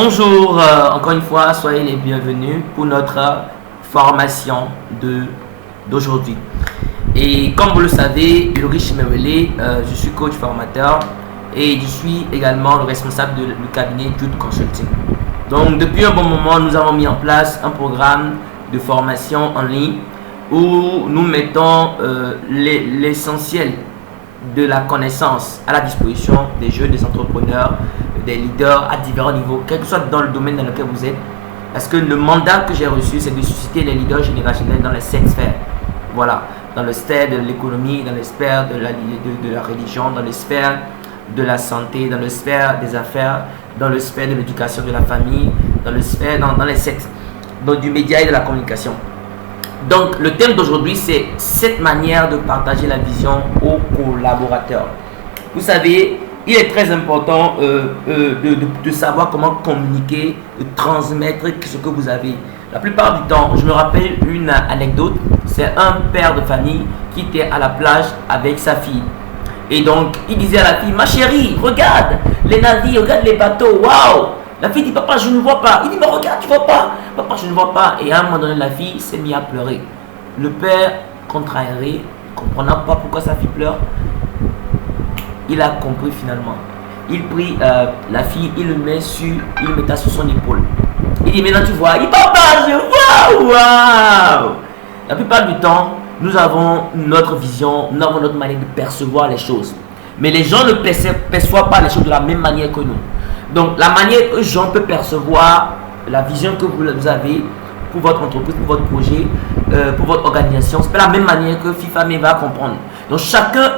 Bonjour, encore une fois, soyez les bienvenus pour notre formation d'aujourd'hui. Et comme vous le savez, Ulrich Merele, je suis coach formateur et je suis également le responsable du cabinet Jude Consulting. Donc depuis un bon moment, nous avons mis en place un programme de formation en ligne où nous mettons l'essentiel de la connaissance à la disposition des jeunes, des entrepreneurs, des leaders à différents niveaux, quel que soit dans le domaine dans lequel vous êtes. Parce que le mandat que j'ai reçu, c'est de susciter les leaders générationnels dans les 7 sphères. Voilà, dans le sphère de l'économie, dans les sphères de la religion, dans les sphères de la santé, dans les sphères des affaires, dans les sphères de l'éducation, de la famille, dans les sphères, dans les 7, donc du média et de la communication. Donc, le thème d'aujourd'hui, c'est cette manière de partager la vision aux collaborateurs. Vous savez, il est très important de savoir comment communiquer, de transmettre ce que vous avez. La plupart du temps, je me rappelle une anecdote, c'est un père de famille qui était à la plage avec sa fille. Et donc, il disait à la fille, ma chérie, regarde les navires, regarde les bateaux, waouh! La fille dit, papa, je ne vois pas. Il dit, mais regarde, tu ne vois pas. Papa, je ne vois pas. Et à un moment donné, la fille s'est mise à pleurer. Le père, contrarié, ne comprenant pas pourquoi sa fille pleure, il a compris finalement. Il prit la fille, il le met sur son épaule. Il dit, maintenant tu vois. Il dit, papa, je vois, waouh! La plupart du temps, nous avons notre vision, nous avons notre manière de percevoir les choses. Mais les gens ne perçoivent pas les choses de la même manière que nous. Donc, la manière que Jean peut percevoir la vision que vous avez pour votre entreprise, pour votre projet, pour votre organisation, c'est pas la même manière que FIFA va comprendre. Donc, chacun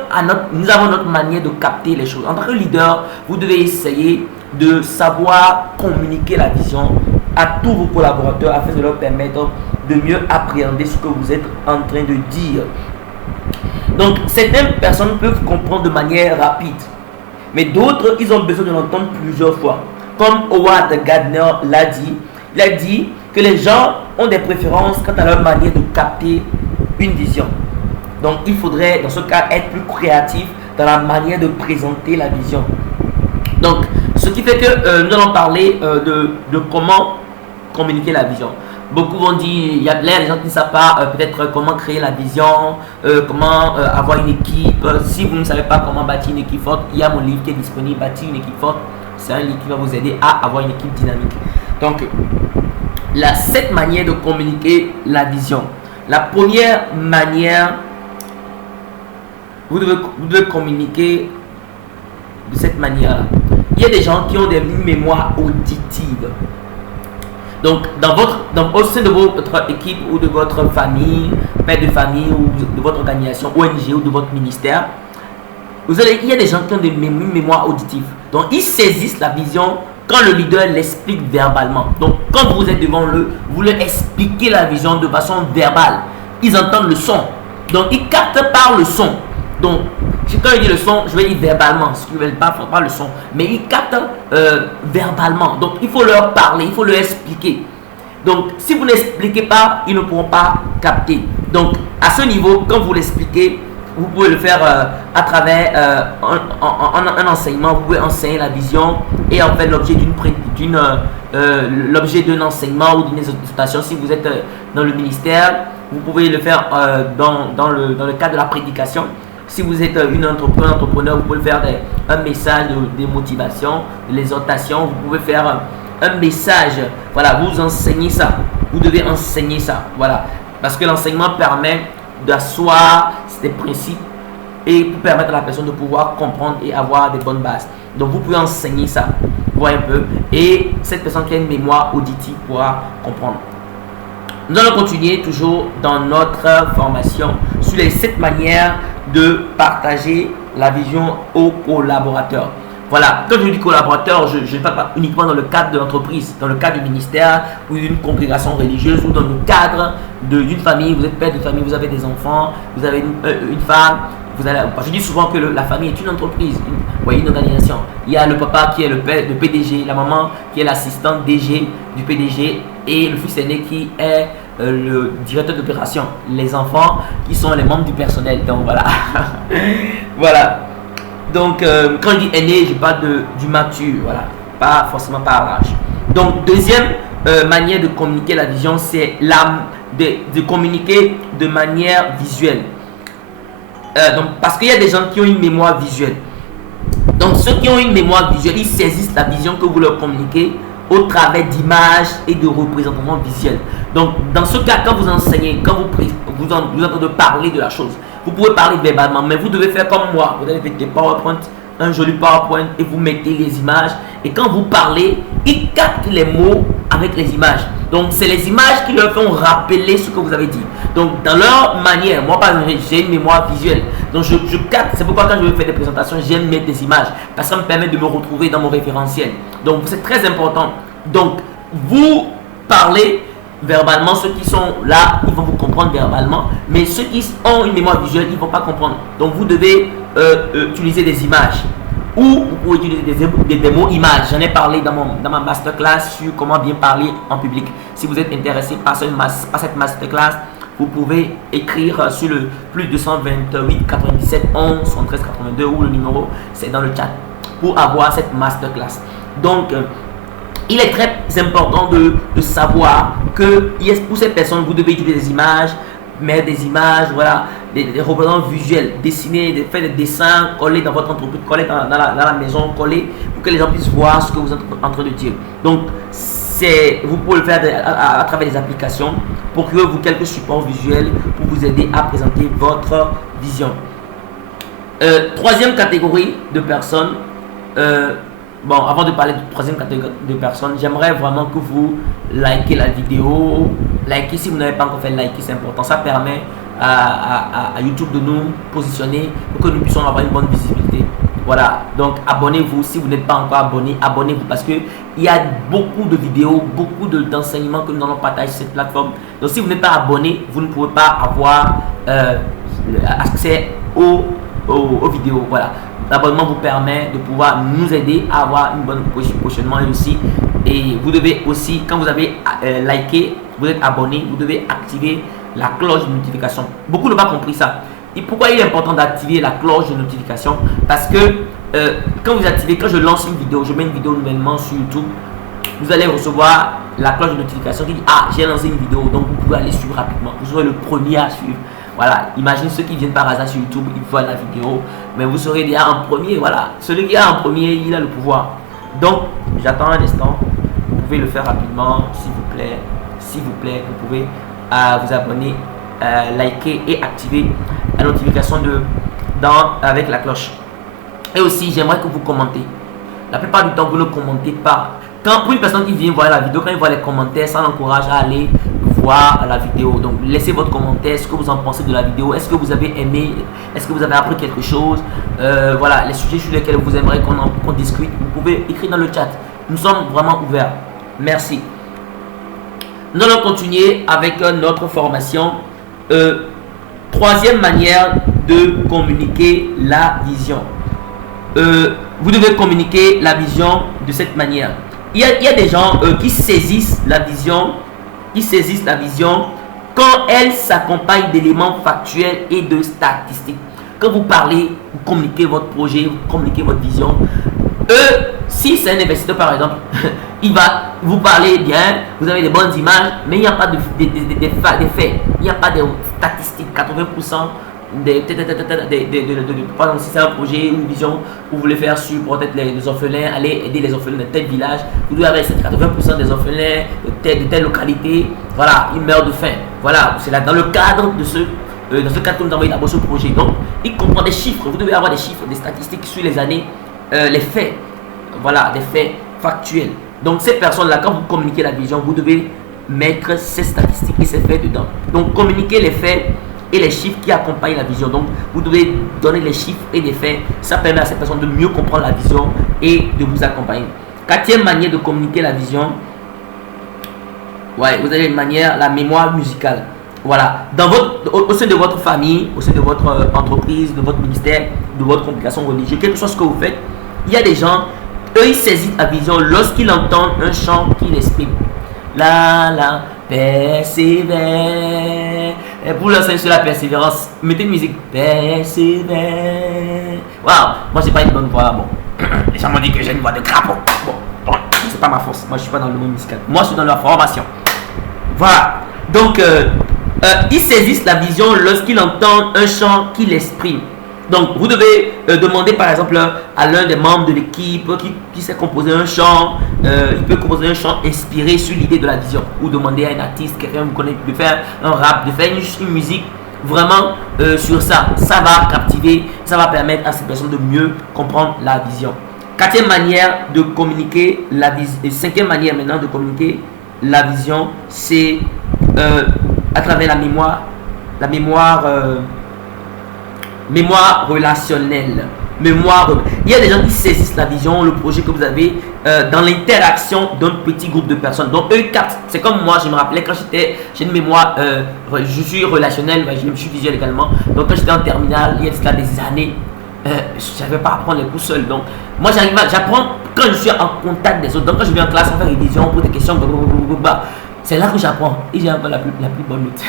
nous avons notre manière de capter les choses. En tant que leader, vous devez essayer de savoir communiquer la vision à tous vos collaborateurs afin de leur permettre de mieux appréhender ce que vous êtes en train de dire. Donc, certaines personnes peuvent comprendre de manière rapide. Mais d'autres, ils ont besoin de l'entendre plusieurs fois. Comme Howard Gardner l'a dit, il a dit que les gens ont des préférences quant à leur manière de capter une vision. Donc, il faudrait, dans ce cas, être plus créatif dans la manière de présenter la vision. Donc, ce qui fait que nous allons parler de comment communiquer la vision. Beaucoup vont dire, il y a des gens qui ne savent pas peut-être comment créer la vision, comment avoir une équipe. Si vous ne savez pas comment bâtir une équipe forte, il y a mon livre qui est disponible, Bâtir une équipe forte. C'est un livre qui va vous aider à avoir une équipe dynamique. Donc, cette manière de communiquer la vision. La première manière, vous devez communiquer de cette manière-là. Il y a des gens qui ont des mémoires auditives. Donc, au sein de votre équipe ou de votre famille, père de famille ou de votre organisation, ONG ou de votre ministère, il y a des gens qui ont des mémoires auditives. Donc, ils saisissent la vision quand le leader l'explique verbalement. Donc, quand vous êtes devant eux, vous leur expliquez la vision de façon verbale. Ils entendent le son. Donc, ils captent par le son. Donc, quand il dit le son, je vais dire verbalement, parce qu'ils ne veulent pas le son. Mais ils captent verbalement. Donc, il faut leur parler, il faut leur expliquer. Donc, si vous n'expliquez pas, ils ne pourront pas capter. Donc, à ce niveau, quand vous l'expliquez, vous pouvez le faire à travers un enseignement. Vous pouvez enseigner la vision et en fait l'objet l'objet d'un enseignement ou d'une exhortation. Si vous êtes dans le ministère, vous pouvez le faire dans le cadre de la prédication. Si vous êtes un entrepreneur, vous pouvez faire un message de motivation, de l'exhortation. Vous pouvez faire un message. Voilà, vous enseignez ça. Vous devez enseigner ça. Voilà, parce que l'enseignement permet d'asseoir ces principes et pour permettre à la personne de pouvoir comprendre et avoir des bonnes bases. Donc, vous pouvez enseigner ça. Vous voyez un peu. Et cette personne qui a une mémoire auditive pourra comprendre. Nous allons continuer toujours dans notre formation sur les 7 manières de partager la vision aux collaborateurs. Voilà, quand je dis collaborateur, je ne parle pas uniquement dans le cadre de l'entreprise, dans le cadre du ministère ou d'une congrégation religieuse ou dans le cadre d'une famille. Vous êtes père de famille, vous avez des enfants, vous avez une femme. Je dis souvent que la famille est une entreprise, une organisation. Il y a le papa qui est le PDG, la maman qui est l'assistante DG du PDG et le fils aîné qui est le directeur d'opération. Les enfants qui sont les membres du personnel. Donc voilà. Voilà. Donc quand je dis aîné, je parle du mature. Voilà. Pas forcément par l'âge. Donc, deuxième manière de communiquer la vision, c'est de communiquer de manière visuelle. Donc, parce qu'il y a des gens qui ont une mémoire visuelle. Donc, ceux qui ont une mémoire visuelle, ils saisissent la vision que vous leur communiquez au travers d'images et de représentations visuelles. Donc, dans ce cas, quand vous enseignez, quand vous entendez parler de la chose, vous pouvez parler verbalement, mais vous devez faire comme moi. Vous allez faire des PowerPoint, un joli PowerPoint, et vous mettez les images. Et quand vous parlez, ils captent les mots avec les images. Donc, c'est les images qui leur font rappeler ce que vous avez dit. Donc, dans leur manière, moi, par exemple, j'ai une mémoire visuelle. Donc, je capte. C'est pourquoi quand je veux faire des présentations, j'aime mettre des images. Parce que ça me permet de me retrouver dans mon référentiel. Donc, c'est très important. Donc, vous parlez verbalement. Ceux qui sont là, ils vont vous comprendre verbalement. Mais ceux qui ont une mémoire visuelle, ils ne vont pas comprendre. Donc, vous devez utiliser des images. Ou vous pouvez utiliser des mots images. J'en ai parlé dans ma masterclass sur comment bien parler en public. Si vous êtes intéressé par cette masterclass, vous pouvez écrire sur le plus 228 97 11 73 82 ou le numéro, c'est dans le chat pour avoir cette masterclass. Donc, il est très important de savoir que pour ces personnes, vous devez utiliser des images, mettre des images, voilà, des représentants visuels, dessiner, faire des dessins, coller dans votre entreprise, coller dans la maison, coller pour que les gens puissent voir ce que vous êtes en train de dire. Donc, vous pouvez le faire à travers des applications pour que vous quelques supports visuels pour vous aider à présenter votre vision. Troisième catégorie de personnes. Bon, avant de parler de troisième catégorie de personnes, j'aimerais vraiment que vous likez la vidéo. Likez si vous n'avez pas encore fait liker, c'est important. Ça permet à YouTube de nous positionner pour que nous puissions avoir une bonne visibilité. Voilà, donc abonnez-vous. Si vous n'êtes pas encore abonné, abonnez-vous parce qu'il y a beaucoup de vidéos, beaucoup d'enseignements que nous allons partager sur cette plateforme. Donc si vous n'êtes pas abonné, vous ne pouvez pas avoir accès aux vidéos. Voilà. L'abonnement vous permet de pouvoir nous aider à avoir une bonne positionnement aussi. Et vous devez aussi, quand vous avez liké, vous êtes abonné, vous devez activer la cloche de notification. Beaucoup n'ont pas compris ça. Et pourquoi il est important d'activer la cloche de notification? Parce que quand vous activez, quand je lance une vidéo, je mets une vidéo nouvellement sur YouTube, vous allez recevoir la cloche de notification qui dit ah, j'ai lancé une vidéo, donc vous pouvez aller suivre rapidement. Vous serez le premier à suivre. Voilà, imaginez ceux qui viennent par hasard sur YouTube, ils voient la vidéo, mais vous serez déjà en premier. Voilà, celui qui est en premier, il a le pouvoir. Donc, j'attends un instant. Vous pouvez le faire rapidement, s'il vous plaît. S'il vous plaît, vous pouvez vous abonner, liker et activer la notification avec la cloche. Et aussi, j'aimerais que vous commentez. La plupart du temps, vous ne commentez pas. Pour une personne qui vient voir la vidéo, quand il voit les commentaires, ça l'encourage à aller voir la vidéo. Donc, laissez votre commentaire, ce que vous en pensez de la vidéo. Est-ce que vous avez aimé? Est-ce que vous avez appris quelque chose? Voilà, les sujets sur lesquels vous aimeriez qu'on discute, vous pouvez écrire dans le chat. Nous sommes vraiment ouverts. Merci. Nous allons continuer avec notre formation. Troisième manière de communiquer la vision. Vous devez communiquer la vision de cette manière. Il y a des gens qui saisissent la vision, quand elle s'accompagne d'éléments factuels et de statistiques. Quand vous parlez, vous communiquez votre projet, vous communiquez votre vision. Si c'est un investisseur par exemple, il va vous parler bien, vous avez des bonnes images, mais il n'y a pas de faits, il n'y a pas de statistiques. 80% par exemple, si c'est un projet, une vision, vous voulez faire sur peut-être les orphelins, aller aider les orphelins de tel village, vous devez avoir 80% des orphelins de telle localité, voilà, ils meurent de faim. Voilà, c'est là dans le cadre de dans ce cadre que nous avons élaboré ce projet. Donc, il comprend des chiffres, vous devez avoir des chiffres, des statistiques sur les années, les faits, voilà, des faits factuels. Donc, ces personnes-là, quand vous communiquez la vision, vous devez mettre ces statistiques et ces faits dedans. Donc, communiquer les faits et les chiffres qui accompagnent la vision. Donc, vous devez donner les chiffres et les faits. Ça permet à cette personne de mieux comprendre la vision et de vous accompagner. Quatrième manière de communiquer la vision, ouais, vous avez la mémoire musicale. Voilà, au sein de votre famille, au sein de votre entreprise, de votre ministère, de votre communication religieuse, quel que soit ce que vous faites, il y a des gens, eux, ils saisissent la vision lorsqu'ils entendent un chant qui l'exprime. La persévère. Et pour l'enseigner sur la persévérance, mettez une musique. Persévère. Waouh, moi j'ai pas une bonne voix. Bon, les gens m'ont dit que j'ai une voix de crapaud. Bon, pas ma force. Moi, je suis pas dans le monde musical. Moi, je suis dans la formation. Voilà. Donc, ils saisissent la vision lorsqu'ils entendent un chant qui l'exprime. Donc, vous devez demander par exemple à l'un des membres de l'équipe qui sait composer un chant. Il peut composer un chant inspiré sur l'idée de la vision. Ou demander à un artiste, quelqu'un vous connaît, de faire un rap, de faire une musique vraiment sur ça. Ça va captiver, ça va permettre à ces personnes de mieux comprendre la vision. Quatrième manière de communiquer la vision, et cinquième manière maintenant de communiquer la vision, c'est à travers la mémoire relationnelle. Il y a des gens qui saisissent la vision, le projet que vous avez dans l'interaction d'un petit groupe de personnes. Donc eux captent. C'est comme moi, je me rappelais quand j'ai une mémoire, je suis relationnel, je suis visuel également. Donc quand j'étais en terminale, il y a des années, je ne savais pas apprendre les coups seul. Donc moi j'apprends quand je suis en contact des autres. Donc quand je viens en classe, on fait révision, on pose des questions, c'est là que j'apprends. Et j'ai un peu la plus bonne note.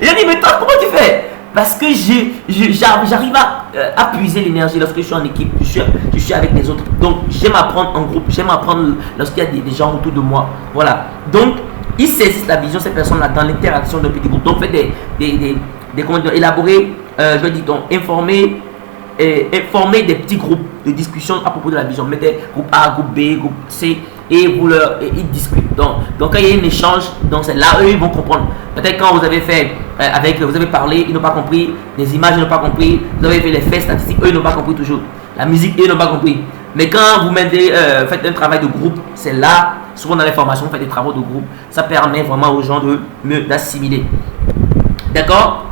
Et j'ai dit, mais toi, comment tu fais? Parce que j'arrive à puiser l'énergie lorsque je suis en équipe, je suis avec les autres. Donc, j'aime apprendre en groupe, j'aime apprendre lorsqu'il y a des gens autour de moi. Voilà. Donc, ils saisissent la vision, ces personnes-là, dans l'interaction d'un petit groupe. Donc, faites élaborer, je vais dire, donc, informer des petits groupes de discussion à propos de la vision. Mettez groupe A, groupe B, groupe C, et ils discutent. Donc quand il y a un échange, donc c'est là eux ils vont comprendre. Peut-être quand vous avez fait vous avez parlé, ils n'ont pas compris. Les images, ils n'ont pas compris. Vous avez fait les faits statistiques, eux ils n'ont pas compris toujours. La musique, eux ils n'ont pas compris. Mais quand vous faites un travail de groupe, c'est là, souvent dans les formations, vous faites des travaux de groupe. Ça permet vraiment aux gens de mieux d'assimiler. D'accord?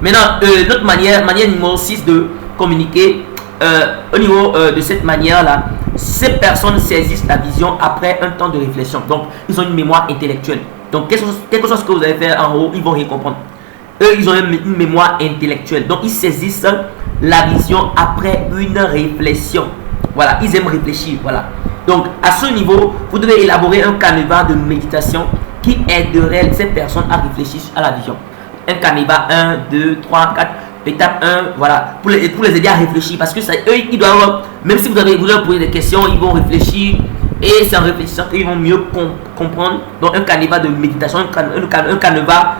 Maintenant, notre manière numéro 6 de communiquer, au niveau de cette manière-là, ces personnes saisissent la vision après un temps de réflexion. Donc, ils ont une mémoire intellectuelle. Donc, quelque chose que vous avez fait en haut, ils vont rien comprendre. Eux, ils ont une mémoire intellectuelle. Donc, ils saisissent la vision après une réflexion. Voilà, ils aiment réfléchir. Voilà. Donc, à ce niveau, vous devez élaborer un canevas de méditation qui aiderait ces personnes à réfléchir à la vision. Un canevas 1, 2, 3, 4. Étape 1, voilà, pour les aider à réfléchir. Parce que eux, ils doivent, même si vous leur posez des questions, ils vont réfléchir. Et c'est en réfléchissant qu'ils vont mieux comprendre. Donc, un canevas de méditation, un canevas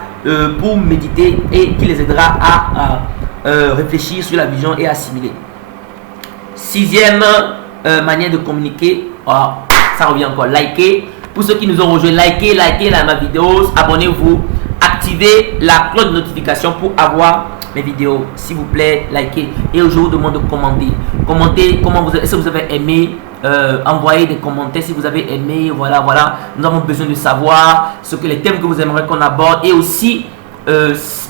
pour méditer et qui les aidera à réfléchir sur la vision et assimiler. Sixième manière de communiquer, ça revient encore, liker. Pour ceux qui nous ont rejoints, likez ma vidéo, abonnez-vous, activez la cloche de notification pour avoir mes vidéos, s'il vous plaît, likez. Et je vous demande de commenter. Commentez est-ce que vous avez aimé, envoyez des commentaires si vous avez aimé. Voilà. Nous avons besoin de savoir les thèmes que vous aimeriez qu'on aborde. Et aussi,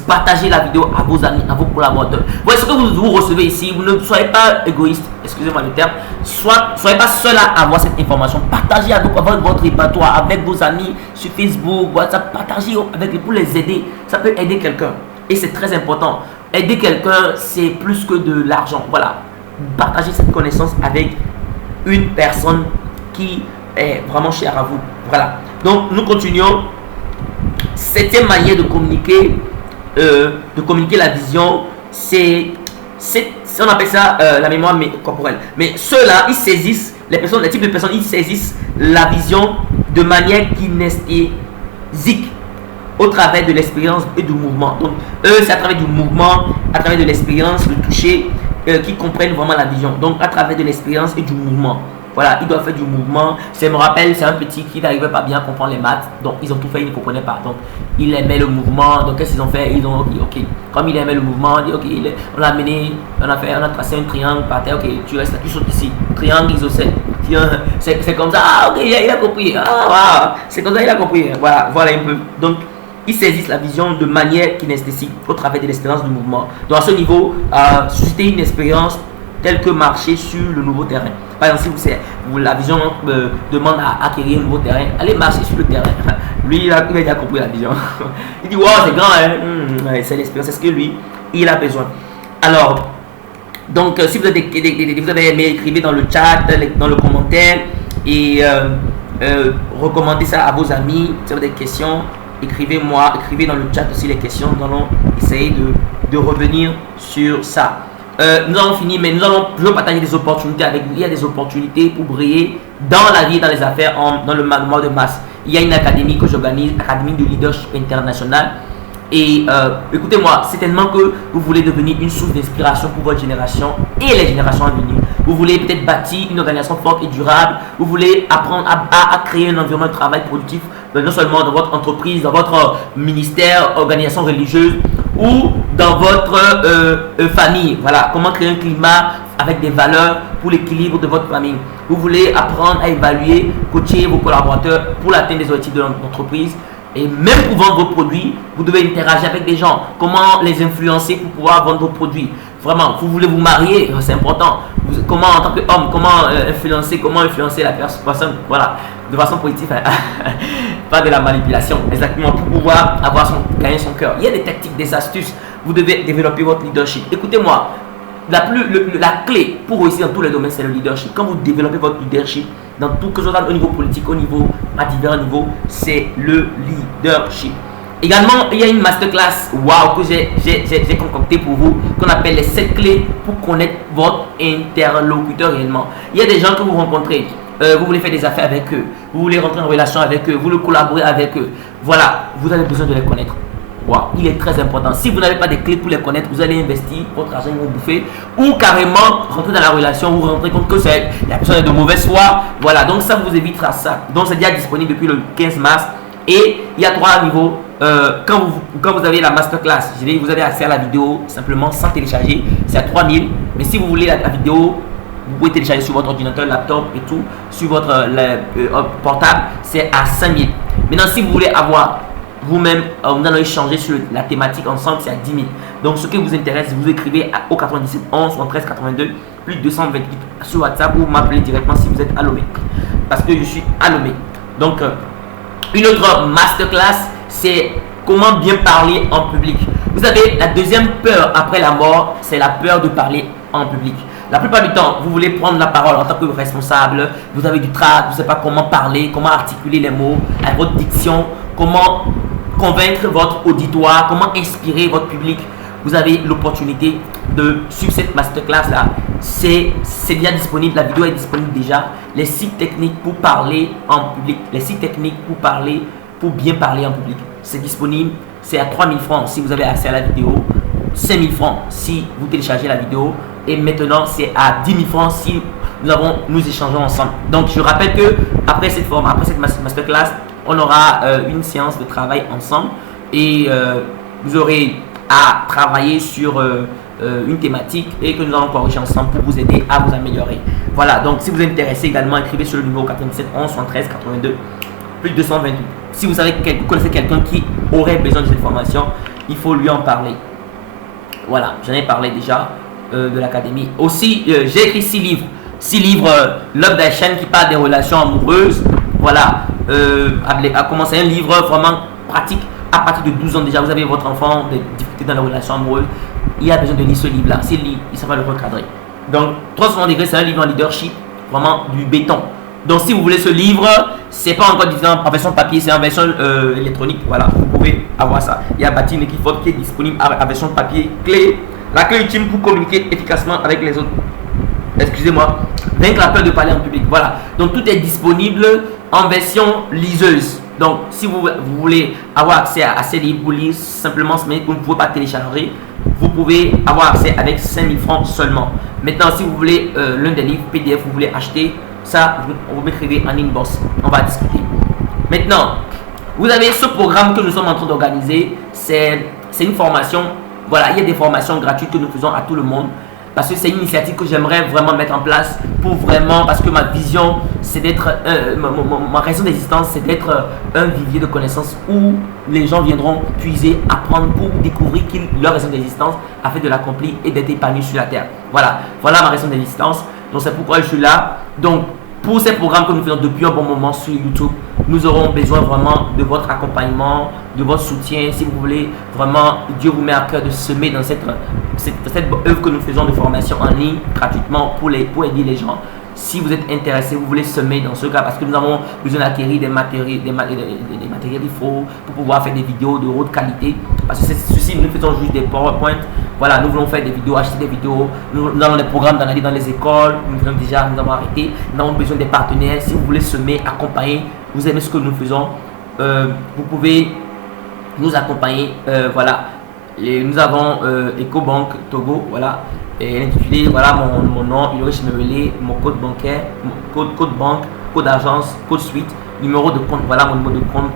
partagez la vidéo à vos amis, à vos collaborateurs. Voyez ce que vous recevez ici. Vous ne soyez pas égoïste, excusez-moi le terme. Soyez pas seul à avoir cette information. Partagez avec votre répertoire, avec vos amis sur Facebook, WhatsApp. Partagez pour les aider. Ça peut aider quelqu'un. Et c'est très important. Aider quelqu'un, c'est plus que de l'argent. Voilà. Partagez cette connaissance avec une personne qui est vraiment chère à vous. Voilà. Donc, nous continuons. Septième manière de communiquer la vision, on appelle ça la mémoire corporelle. Mais ceux-là, ils saisissent, les types de personnes, ils saisissent la vision de manière kinesthésique, au travers de l'expérience et du mouvement. Donc, eux, c'est à travers du mouvement, à travers de l'expérience, le toucher, qui comprennent vraiment la vision. Donc, à travers de l'expérience et du mouvement. Voilà, ils doivent faire du mouvement. Je me rappelle, c'est un petit qui n'arrivait pas bien à comprendre les maths. Donc, ils ont tout fait, ils ne comprenaient pas. Donc, il aimait le mouvement. Donc, qu'est-ce qu'ils ont fait? Ils ont dit, ok. Comme il aimait le mouvement, on dit, ok, on l'a amené, on a tracé un triangle par terre. Ok, tu restes là, tu sautes ici. Triangle isocèle. C'est comme ça. Ah, ok, il a compris. Ah, wow. C'est comme ça, il a compris. Voilà un peu. Donc, ils saisissent la vision de manière kinesthésique au travers de l'expérience du mouvement. Donc, à ce niveau, susciter une expérience telle que marcher sur le nouveau terrain. Par exemple, si la vision demande à acquérir un nouveau terrain, allez marcher sur le terrain. Lui, il a déjà compris la vision. Il dit, wow, c'est grand, hein? C'est l'expérience, c'est ce que lui, il a besoin. Alors, donc, si vous avez aimé, écrivez dans le chat, dans le commentaire, et recommandez ça à vos amis. Si vous avez des questions, écrivez dans le chat aussi les questions. Nous allons essayer de revenir sur ça. nous avons fini, mais je vais partager des opportunités avec vous. Il y a des opportunités pour briller dans la vie, dans les affaires, dans le mois de mars. Il y a une académie que j'organise, Académie de Leadership International. Et écoutez-moi, certainement que vous voulez devenir une source d'inspiration pour votre génération et les générations à venir. Vous voulez peut-être bâtir une organisation forte et durable. Vous voulez apprendre à créer un environnement de travail productif, non seulement dans votre entreprise, dans votre ministère, organisation religieuse ou dans votre famille. Voilà, comment créer un climat avec des valeurs pour l'équilibre de votre famille. Vous voulez apprendre à évaluer, coacher vos collaborateurs pour l'atteinte des objectifs de l'entreprise. Et même pour vendre vos produits, vous devez interagir avec des gens. Comment les influencer pour pouvoir vendre vos produits? Vraiment, vous voulez vous marier, c'est important. Comment en tant qu'homme, comment influencer la personne, voilà, de façon positive, pas de la manipulation, exactement, pour pouvoir gagner son cœur. Il y a des tactiques, des astuces. Vous devez développer votre leadership. Écoutez-moi, la clé pour réussir dans tous les domaines, c'est le leadership. Quand vous développez votre leadership, dans tout que ce soit au niveau politique, à divers niveaux, c'est le leadership. Également, il y a une masterclass que j'ai concocté pour vous, qu'on appelle les 7 clés pour connaître votre interlocuteur réellement. Il y a des gens que vous rencontrez, vous voulez faire des affaires avec eux, vous voulez rentrer en relation avec eux, vous voulez collaborer avec eux. Voilà, vous avez besoin de les connaître. Il est très important. Si vous n'avez pas de clés pour les connaître, vous allez investir votre argent, ils vont bouffer, ou carrément rentrer dans la relation, vous vous rendrez compte que la personne est de mauvaise foi. Voilà, donc ça vous évitera ça. Donc c'est déjà disponible depuis le 15 mars. Et il y a 3 niveaux. Quand vous avez la masterclass, vous avez accès à la vidéo simplement sans télécharger. C'est à 3000. Mais si vous voulez la vidéo, vous pouvez télécharger sur votre ordinateur, laptop et tout, sur votre portable, c'est à 5000. Maintenant, si vous voulez avoir vous-même, nous allons échanger sur la thématique ensemble, c'est à 10 000. Donc, ce qui vous intéresse, vous écrivez au 97 11 73 82 plus 228 sur WhatsApp ou vous m'appelez directement si vous êtes à Lomé. Parce que je suis à Lomé. Donc, une autre masterclass, c'est comment bien parler en public. Vous savez, la deuxième peur après la mort, c'est la peur de parler en public. La plupart du temps, vous voulez prendre la parole en tant que responsable, vous avez du trac, vous ne savez pas comment parler, comment articuler les mots, avec votre diction, comment convaincre votre auditoire, comment inspirer votre public. Vous avez l'opportunité de suivre cette masterclass là. C'est déjà disponible, la vidéo est disponible déjà. Les sites techniques pour parler en public, les sites techniques pour bien parler en public. C'est disponible, c'est à 3000 francs si vous avez accès à la vidéo, 5000 francs si vous téléchargez la vidéo et maintenant c'est à 10 000 francs si nous échangeons ensemble. Donc je rappelle que après cette masterclass, on aura une séance de travail ensemble et vous aurez à travailler sur une thématique et que nous allons corriger ensemble pour vous aider à vous améliorer. Voilà, donc si vous êtes intéressé également, écrivez sur le numéro 97 11 73 82 plus 228. Si vous connaissez quelqu'un qui aurait besoin de cette formation, il faut lui en parler. Voilà, j'en ai parlé déjà de l'académie. Aussi, j'ai écrit 6 livres. 6 livres, Love Dashan qui parle des relations amoureuses. Voilà, a commencé un livre vraiment pratique. À partir de 12 ans déjà, vous avez votre enfant, des difficultés dans la relation amoureuse. Il a besoin de lire ce livre-là. S'il lit, il s'en va le recadrer. Donc, 360 degrés, c'est un livre en leadership, vraiment du béton. Donc, si vous voulez ce livre, c'est pas encore disponible en version papier, c'est en version électronique. Voilà, vous pouvez avoir ça. Il y a Bâtir une équipe forte qui est disponible en version papier. La clé ultime pour communiquer efficacement avec les autres. Excusez-moi, vaincre la peur de parler en public. Voilà, donc tout est disponible en version liseuse. Donc, si vous voulez avoir accès à ces livres pour lire simplement, mais vous ne pouvez pas télécharger, vous pouvez avoir accès avec 5000 francs seulement. Maintenant, si vous voulez l'un des livres PDF, vous voulez acheter, ça, vous m'écrivez en inbox. On va discuter. Maintenant, vous avez ce programme que nous sommes en train d'organiser. C'est une formation. Voilà, il y a des formations gratuites que nous faisons à tout le monde. Parce que c'est une initiative que j'aimerais vraiment mettre en place parce que ma vision, c'est d'être, ma raison d'existence, c'est d'être un vivier de connaissances où les gens viendront puiser, apprendre pour découvrir leur raison d'existence afin de l'accomplir et d'être épanoui sur la terre. Voilà ma raison d'existence. Donc c'est pourquoi je suis là. Donc pour ces programmes que nous faisons depuis un bon moment sur YouTube, nous aurons besoin vraiment de votre accompagnement, de votre soutien. Si vous voulez vraiment, Dieu vous met à cœur de semer dans cette œuvre que nous faisons de formation en ligne gratuitement pour aider les gens. Si vous êtes intéressé, vous voulez semer dans ce cas, parce que nous avons besoin d'acquérir des matériels qu'il faut pour pouvoir faire des vidéos de haute qualité. Parce que ceci, nous faisons juste des PowerPoint, Voilà, nous voulons faire des vidéos, acheter des vidéos. Nous avons des programmes d'aller dans les écoles. Nous avons arrêté. Nous avons besoin des partenaires. Si vous voulez semer, accompagner, vous aimez ce que nous faisons, vous pouvez nous accompagner. Voilà. Nous avons EcoBank Togo. Voilà. Et l'intitulé, voilà mon nom, Ulrich Mervelé, mon code bancaire, code banque, code d'agence, code suite, numéro de compte, voilà mon numéro de compte,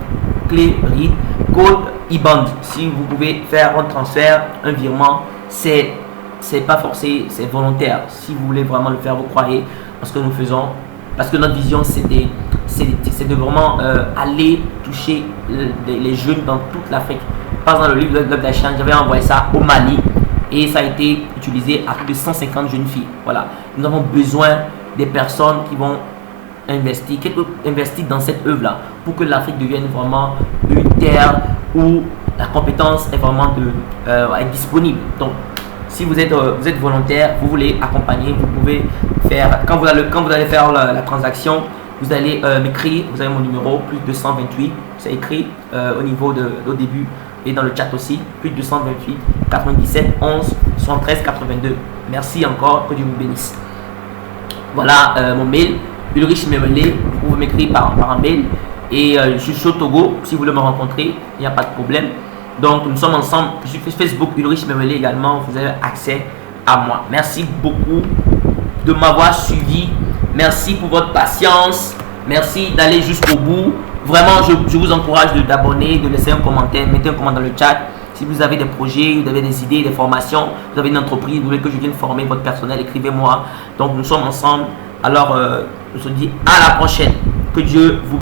clé RID, code IBAN. Si vous pouvez faire un transfert, un virement, c'est pas forcé, c'est volontaire. Si vous voulez vraiment le faire, vous croyez dans ce que nous faisons, parce que notre vision c'est de vraiment aller toucher les jeunes dans toute l'Afrique. Par exemple, le livre de Love d'Achan, j'avais envoyé ça au Mali. Et ça a été utilisé à plus de 150 jeunes filles. Voilà. Nous avons besoin des personnes qui vont investir dans cette œuvre-là pour que l'Afrique devienne vraiment une terre où la compétence est vraiment est disponible. Donc, si vous êtes volontaire, vous voulez accompagner, vous pouvez faire, quand vous allez faire la transaction, vous allez m'écrire, vous avez mon numéro, plus 228, c'est écrit au niveau au début. Et dans le chat aussi, plus 228 97 11 73 82. Merci encore, que Dieu vous bénisse. Voilà mon mail, Ulrich Mervelé. Vous pouvez m'écrire par un mail. Et je suis au Togo, si vous voulez me rencontrer, il n'y a pas de problème. Donc nous sommes ensemble. Je suis Facebook Ulrich Mervelé également. Vous avez accès à moi. Merci beaucoup de m'avoir suivi. Merci pour votre patience. Merci d'aller jusqu'au bout. Vraiment, je vous encourage d'abonner, de laisser un commentaire, mettez un commentaire dans le chat. Si vous avez des projets, vous avez des idées, des formations, vous avez une entreprise, vous voulez que je vienne former votre personnel, écrivez-moi. Donc nous sommes ensemble. Alors, je vous dis à la prochaine. Que Dieu vous